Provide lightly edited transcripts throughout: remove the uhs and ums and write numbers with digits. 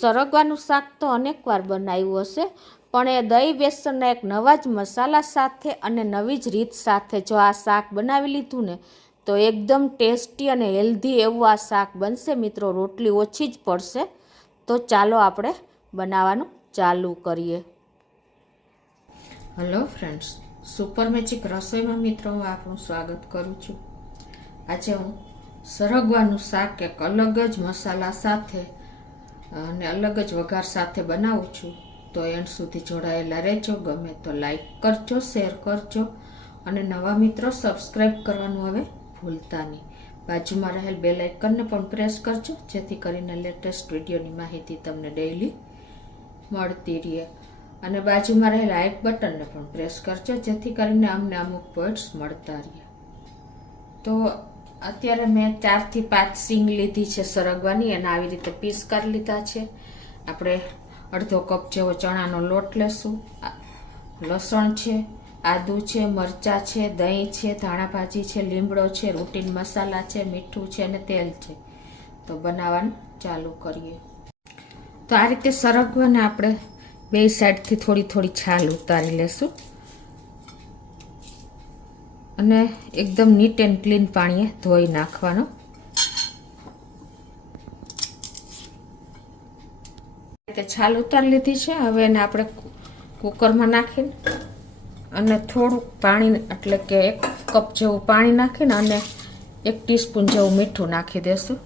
સરગવાનું શાક તો અનેક વાર બનાવ્યું હશે, પણ એ દહીં બેસનના એક નવા જ મસાલા સાથે અને નવી જ રીત સાથે જો આ શાક બનાવી લીધું ને તો એકદમ ટેસ્ટી અને હેલ્ધી એવું આ શાક બનશે મિત્રો. રોટલી ઓછી જ પડશે. તો ચાલો આપણે બનાવવાનું ચાલુ કરીએ. હેલો ફ્રેન્ડ્સ, સુપર મેજિક રસોઈમાં મિત્રો હું આપનું સ્વાગત કરું છું. આજે હું સરગવાનું શાક એક અલગ જ મસાલા સાથે અને અલગ જ વઘાર સાથે બનાવું છું. તો એન્ડ સુધી જોડાયેલા રહેજો. ગમે તો લાઈક કરજો, શેર કરજો અને નવા મિત્રો સબસ્ક્રાઈબ કરવાનું હવે ભૂલતા નહીં. બાજુમાં રહેલ બેલ આઇકનને પણ પ્રેસ કરજો, જેથી કરીને લેટેસ્ટ વિડીયોની માહિતી તમને ડેઈલી મળતી રહે. અને બાજુમાં રહેલ લાઇક બટનને પણ પ્રેસ કરજો, જેથી કરીને અમને અમુક પોઈન્ટ્સ મળતા રહે. તો અત્યારે મેં 4 થી 5 સિંગ લીધી છે સરગવાની, અને આવી રીતે પીસ કરી લીધા છે. આપણે અડધો કપ જેવો ચણાનો લોટ લેશું. લસણ છે, આદુ છે, મરચાં છે, દહીં છે, ધાણા ભાજી છે, લીમડો છે, રૂટીન મસાલા છે, મીઠું છે અને તેલ છે. તો બનાવવાનું ચાલુ કરીએ. તો આ રીતે સરગવાને આપણે બે સાઈડથી થોડી થોડી છાલ ઉતારી લેશું અને એકદમ નીટ એન્ડ ક્લીન પાણીએ ધોઈ નાખવાનો. છાલ ઉતારી લીધી છે. હવે એને આપણે કુકરમાં નાખીને અને થોડુંક પાણી, એટલે કે 1 કપ જેવું પાણી નાખીને અને 1 ટીસ્પૂન જેવું મીઠું નાખી દેશું.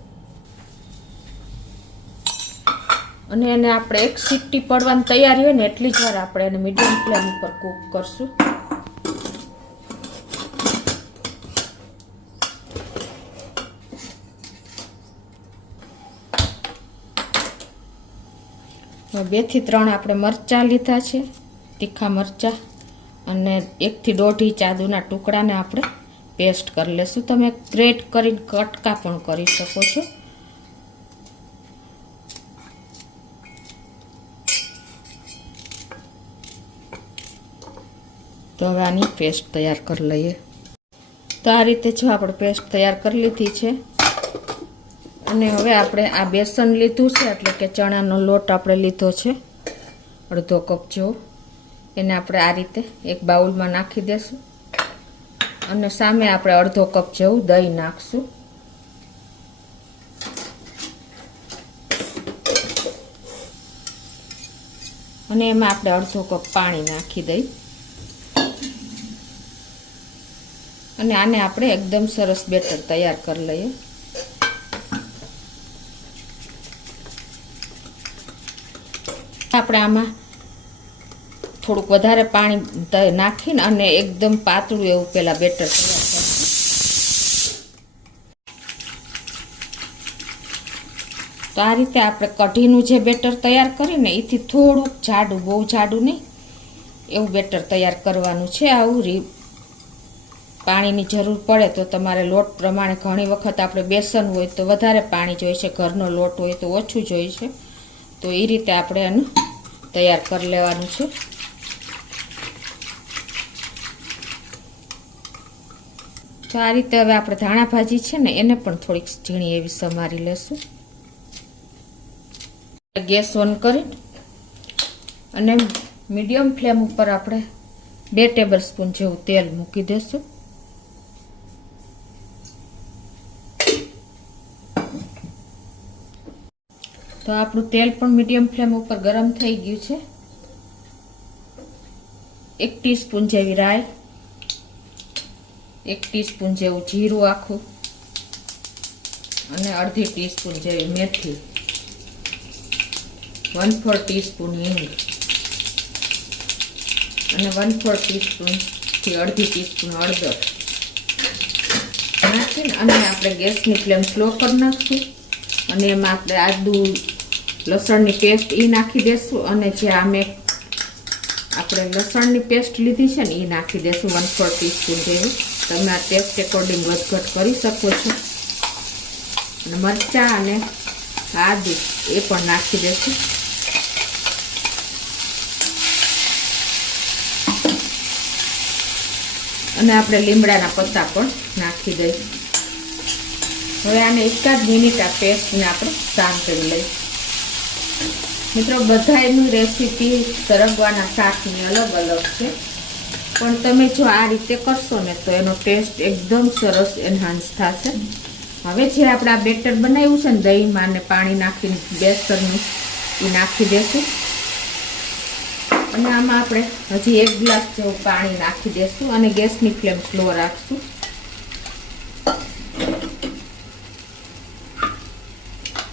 અને એને આપણે 1 સીટી પડવાની તૈયારી હોય ને એટલી જ વાર આપણે એને મીડિયમ ફ્લેમ ઉપર કૂક કરશું. હવે 2 થી 3 આપણે મરચાં લીધા છે, તીખા મરચાં, અને 1 થી 1.5 ઇંચ આદુના ટુકડાને આપણે પેસ્ટ કરી લેશું. તમે ગ્રેટ કરીને કટકા પણ કરી શકો છો. તો હવે આની પેસ્ટ તૈયાર કરી લઈએ. તો આ રીતે જો આપણે પેસ્ટ તૈયાર કરી લીધી છે. અને હવે આપણે આ બેસન લીધું છે, એટલે કે ચણાનો લોટ આપણે લીધો છે અડધો કપ જેવો. એને આપણે આ રીતે એક બાઉલમાં નાખી દેશું અને સામે આપણે અડધો કપ જેવું દહીં નાખશું. અને એમાં આપણે અડધો કપ પાણી નાખી દઈ અને આને આપણે એકદમ સરસ બેટર તૈયાર કરી લઈએ. આપણે આમાં થોડુંક વધારે પાણી નાખીને અને એકદમ પાતળું એવું પેલા બેટર તૈયાર કરશું. તો આ રીતે આપણે કઢીનું જે બેટર તૈયાર કરીને એથી થોડુંક જાડું, બહુ જાડું નહીં, એવું બેટર તૈયાર કરવાનું છે. આવું પાણીની જરૂર પડે તો તમારે લોટ પ્રમાણે, ઘણી વખત આપણે બેસન હોય તો વધારે પાણી જોઈએ છે, ઘરનો લોટ હોય તો ઓછું જોઈએ છે. તો એ રીતે આપણે એનું તૈયાર કરી લેવાનું છે. તો આ રીતે હવે આપણે ધાણા ભાજી છે ને એને પણ થોડીક ઝીણી એવી સમારી લેશું. ગેસ ઓન કરી અને મીડિયમ ફ્લેમ ઉપર આપણે 2 ટેબલ સ્પૂન જેવું તેલ મૂકી દેશું. તો આપણું તેલ પણ મીડિયમ ફ્લેમ ઉપર ગરમ થઈ ગયું છે. 1 ટીસ્પૂન જેવી રાઈ, 1 ટીસ્પૂન જેવું જીરું આખું, અને અડધી ટીસ્પૂન જેવી મેથી, 1/4 ટીસ્પૂન હિંગ અને 1/4 ટીસ્પૂન થી અડધી ટીસ્પૂન હળદર નાખીને અને આપણે ગેસની ફ્લેમ સ્લો કરી નાખશું. અને એમાં આપણે આદુ લસણની પેસ્ટ એ નાખી દેશું, અને જે આમે આપણે લસણની પેસ્ટ લીધી છે ને એ નાખી દેશું 1/4 ટીસ્પૂન જેવું. તમે આ ટેસ્ટ એકોર્ડિંગ વધઘટ કરી શકો છો. અને મરચાં અને આદુ એ પણ નાખી દેશું. અને આપણે લીમડાના પત્તા પણ નાખી દઈએ. હવે આને 1 મિનિટ આ પેસ્ટને આપણે શાંત કરી લઈએ. મિત્રો બધાયની રેસીપી સરગવાના શાકની અલગ અલગ છે, પણ તમે જો આ રીતે કરશો ને તો એનો ટેસ્ટ એકદમ સરસ એન્હાન્સ થશે. હવે જે આપણે આ બેટર બનાવ્યું છે ને દહીંમાં ને પાણી નાખીને બેસનનું એ નાખી દેશું. અને આમાં આપણે હજી 1 ગ્લાસ જેવું પાણી નાખી દેશું અને ગેસની ફ્લેમ સ્લો રાખશું.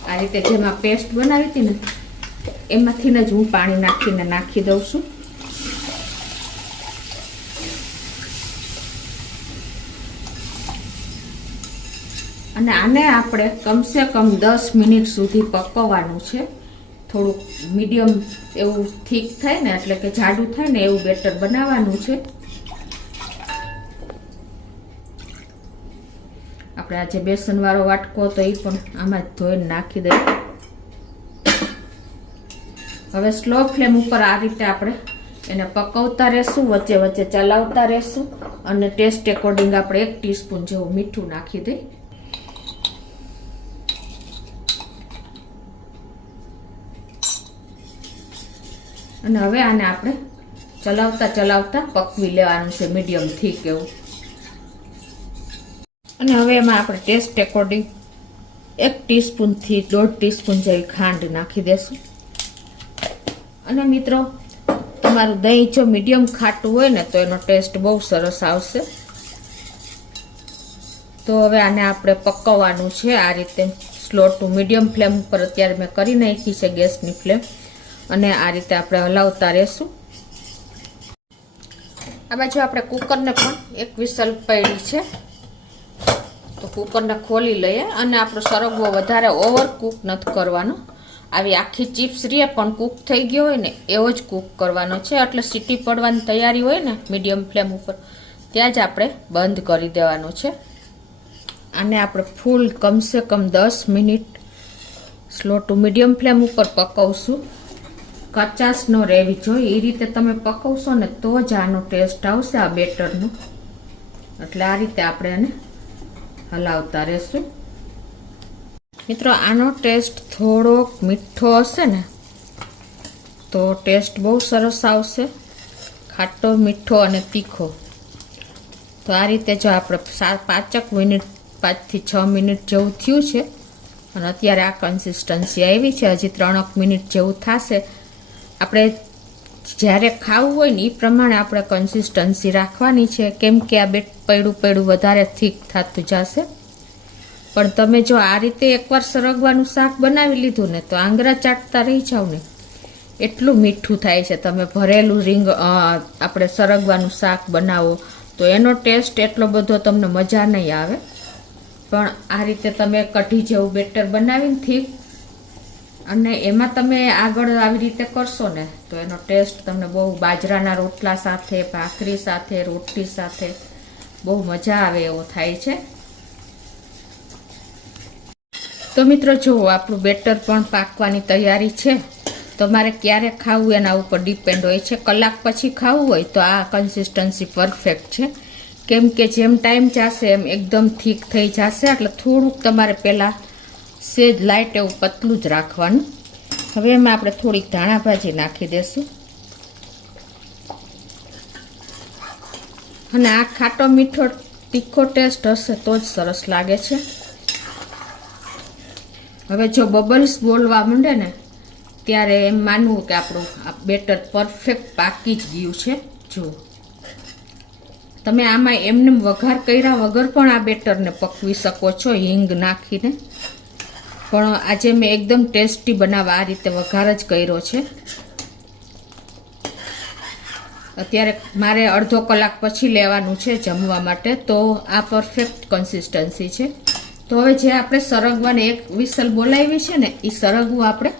આ રીતે જેમાં પેસ્ટ બનાવી હતી ને એમાંથી જ હું પાણી નાખી દઉં છું. અને આને આપણે કમસે કમ 10 મિનિટ સુધી પકવવાનું છે. થોડુંક મીડિયમ એવું થીક થાય ને એટલે કે જાડું થાય ને એવું બેટર બનાવવાનું છે. આપણે આ જે બેસનવાળો વાટકો હતો એ પણ આમાં જ ધોઈને નાખી દઈએ. હવે સ્લો ફ્લેમ ઉપર આ રીતે આપણે એને પકવતા રહેશું, વચ્ચે વચ્ચે ચલાવતા રહેશું અને ટેસ્ટ એકોર્ડિંગ આપણે 1 ટીસ્પૂન જેવું મીઠું નાખી દઈએ. અને હવે આને આપણે ચલાવતા પકવી લેવાનું છે મીડિયમ થીક એવું. અને હવે એમાં આપણે ટેસ્ટ એકોર્ડિંગ 1 ટીસ્પૂનથી 1.5 ટીસ્પૂન જેવી ખાંડ નાખી દેશું. અને મિત્રો તમારું દહીં જો મીડિયમ ખાટું હોય ને તો એનો ટેસ્ટ બહુ સરસ આવશે. તો હવે આને આપણે પકવવાનું છે આ રીતે સ્લો ટુ મીડિયમ ફ્લેમ ઉપર અત્યારે મેં કરી નાખી છે ગેસની ફ્લેમ. અને આ રીતે આપણે હલાવતા રહેશું. આ બાજુ આપણે કુકરને પણ 1 વિસલ પડી છે તો કુકરને ખોલી લઈએ. અને આપણો સરગવો વધારે ઓવર કૂક નથી કરવાનો. આવી આખી ચિપ્સ રીએ પણ કૂક થઈ ગયો હોય ને એવો જ કૂક કરવાનો છે. એટલે સીટી પડવાની તૈયારી હોય ને મીડિયમ ફ્લેમ ઉપર ત્યાં જ આપણે બંધ કરી દેવાનો છે. આને આપણે ફૂલ કમસે કમ 10 minute slow to medium flame ઉપર પકવશું. કચાશ ન રહેવી જોઈએ એ રીતે તમે પકવશો ને તો જ આનો ટેસ્ટ આવશે આ બેટરનો. એટલે આ રીતે આપણે એને હલાવતા રહેશું. મિત્રો આનો ટેસ્ટ થોડોક મીઠો હશે ને તો ટેસ્ટ બહુ સરસ આવશે, ખાટો મીઠો અને તીખો. તો આ રીતે જો આપણે 5 થી 6 મિનિટ જેવું થયું છે અને અત્યારે આ કન્સિસ્ટન્સી આવી છે. હજી 3 મિનિટ જેવું થશે. આપણે જ્યારે ખાવું હોય ને એ પ્રમાણે આપણે કન્સિસ્ટન્સી રાખવાની છે, કેમ કે આ પડ્યું વધારે થીક થતું જશે. પણ તમે જો આ રીતે એકવાર સરગવાનું શાક બનાવી લીધું ને તો આંગળા ચાટતા રહી જાવ ને એટલું મીઠું થાય છે. તમે ભરેલું આપણે સરગવાનું શાક બનાવો તો એનો ટેસ્ટ એટલો બધો તમને મજા નહીં આવે. પણ આ રીતે તમે કઢી જેવું બેટર બનાવીને થીક અને એમાં તમે આગળ આવી રીતે કરશો ને તો એનો ટેસ્ટ તમને બહુ બાજરાના રોટલા સાથે, ભાખરી સાથે, રોટલી સાથે બહુ મજા આવે એવો થાય છે. તો મિત્રો જુઓ આપણું બેટર પણ પાકવાની તૈયારી છે. તમારે ક્યારે ખાવું એના ઉપર ડિપેન્ડ હોય છે. કલાક પછી ખાવું હોય તો આ કન્સિસ્ટન્સી પરફેક્ટ છે, કેમ કે જેમ ટાઈમ જશે એમ એકદમ થીક થઈ જશે. એટલે થોડુંક તમારે પહેલાં સેજ લાઇટ એવું પતલું જ રાખવાનું. હવે એમાં આપણે થોડીક ધાણા ભાજી નાખી દેશું. અને આ ખાટો મીઠો તીખો ટેસ્ટ હશે તો જ સરસ લાગે છે. હવે જો બબલ્સ બોલવા માંડે ને ત્યારે એમ માનવું કે આપણું આ બેટર પરફેક્ટ પાકી જ ગયું છે. જુઓ તમે આમાં એમને વઘાર કર્યા વગર પણ આ બેટરને પકવી શકો છો હિંગ નાખીને. પણ આજે મેં એકદમ ટેસ્ટી બનાવવા આ રીતે વઘાર જ કર્યો છે. અત્યારે મારે અડધો કલાક પછી લેવાનું છે જમવા માટે, તો આ પરફેક્ટ કન્સિસ્ટન્સી છે. તો હવે જે આપણે સરગવાને 1 વિસલ બોલાવી છે ને એ સરગવું આપણે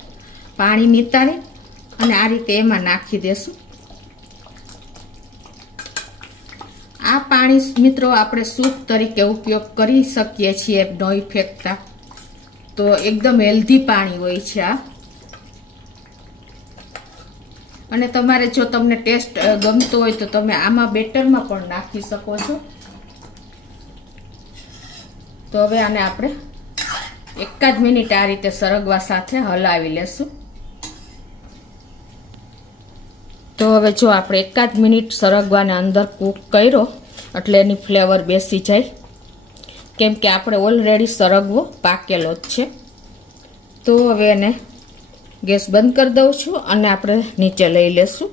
પાણી નીતાળી અને આ રીતે એમાં નાખી દેશું. આ પાણી મિત્રો આપણે સૂપ તરીકે ઉપયોગ કરી શકીએ છીએ નહીં ફેંકતા. તો એકદમ હેલ્ધી પાણી હોય છે આ. અને તમારે જો તમને ટેસ્ટ ગમતો હોય તો તમે આમાં બેટરમાં પણ નાખી શકો છો. તો હવે આને આપણે 1 જ મિનિટ આ રીતે સરગવા સાથે હલાવી લેશું. તો હવે જો આપણે 1 મિનિટ સરગવાને અંદર કૂક કર્યો એટલે એની ફ્લેવર બેસી જાય, કેમ કે આપણે ઓલરેડી સરગવો પાકેલો જ છે. તો હવે એને ગેસ બંધ કરી દઉં છું અને આપણે નીચે લઈ લેશું.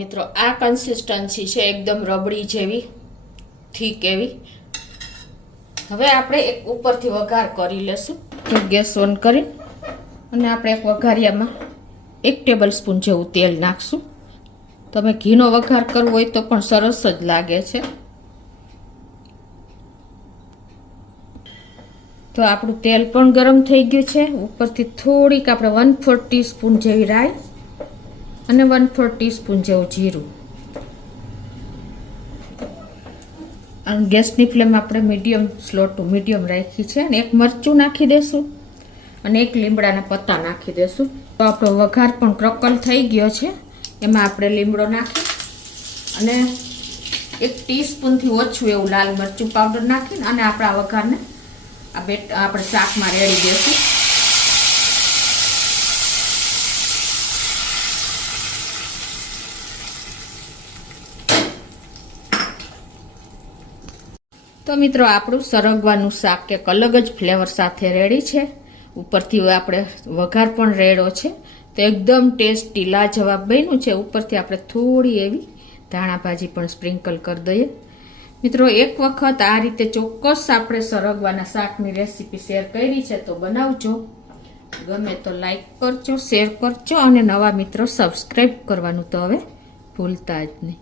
મિત્રો આ કન્સિસ્ટન્સી છે એકદમ રબડી જેવી, થીક એવી. હવે આપણે એક ઉપરથી વઘાર કરી લેશું. ગેસ ઓન કરી અને આપણે એક વઘારિયામાં 1 ટેબલ સ્પૂન જેવું તેલ નાખશું. તમે ઘીનો વઘાર કરવો હોય તો પણ સરસ જ લાગે છે. તો આપણું તેલ પણ ગરમ થઈ ગયું છે. ઉપરથી થોડીક આપણે 1/4 ટીસ્પૂન જેવી રાઈ અને 1/4 ટીસ્પૂન જેવું જીરું. અને ગેસની ફ્લેમ આપણે મીડિયમ સ્લો ટુ મીડિયમ રાખી છે. અને 1 મરચું નાખી દેશું અને 1 લીમડાના પત્તા નાખી દેશું. તો આપણો વઘાર પણ ક્રકલ થઈ ગયો છે. એમાં આપણે લીમડો નાખી અને 1 ટીસ્પૂનથી ઓછું એવું લાલ મરચું પાવડર નાખીને અને આપણા વઘારને આપણે શાકમાં રેડી દેશું. તો મિત્રો આપણું સરગવાનું શાક એક અલગ જ ફ્લેવર સાથે રેડી છે. ઉપરથી આપણે વઘાર પણ રેડો છે. તો એકદમ ટેસ્ટી લાજવાબ બન્યું છે. ઉપરથી આપણે થોડી એવી ધાણા ભાજી પણ સ્પ્રિંકલ કરી દઈએ. મિત્રો એક વખત આ રીતે ચોક્કસ આપણે સરગવાના શાકની રેસીપી શેર કરી છે, તો બનાવજો. ગમે તો લાઈક કરજો, શેર કરજો અને નવા મિત્રો સબસ્ક્રાઈબ કરવાનું તો હવે ભૂલતા જ નહીં.